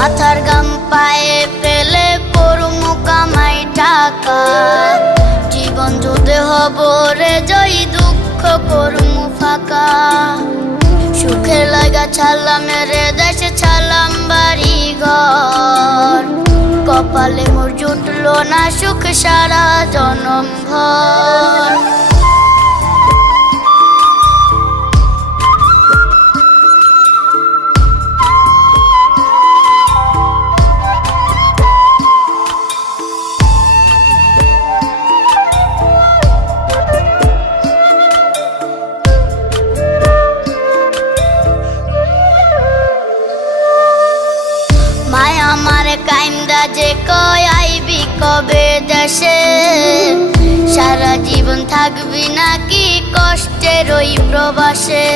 মাথার গাম পায়ে ফেলে করমু কামাই টাকা, জীবন যুদ্ধে হব রে জয়ী, দুঃখ করমু ফাঁকা। সুখের লাগা ছাড়লাম রে দেশে, ছাড়লাম বাড়ি ঘর, কপালে মোর জুটলো না সুখ সারা জনম ভর। মায়া আমারে কাইন্দা যে কয় আইবি কবে দেশে, সারা জীবন থাকবি নাকি কষ্টের ওই প্রবাসে।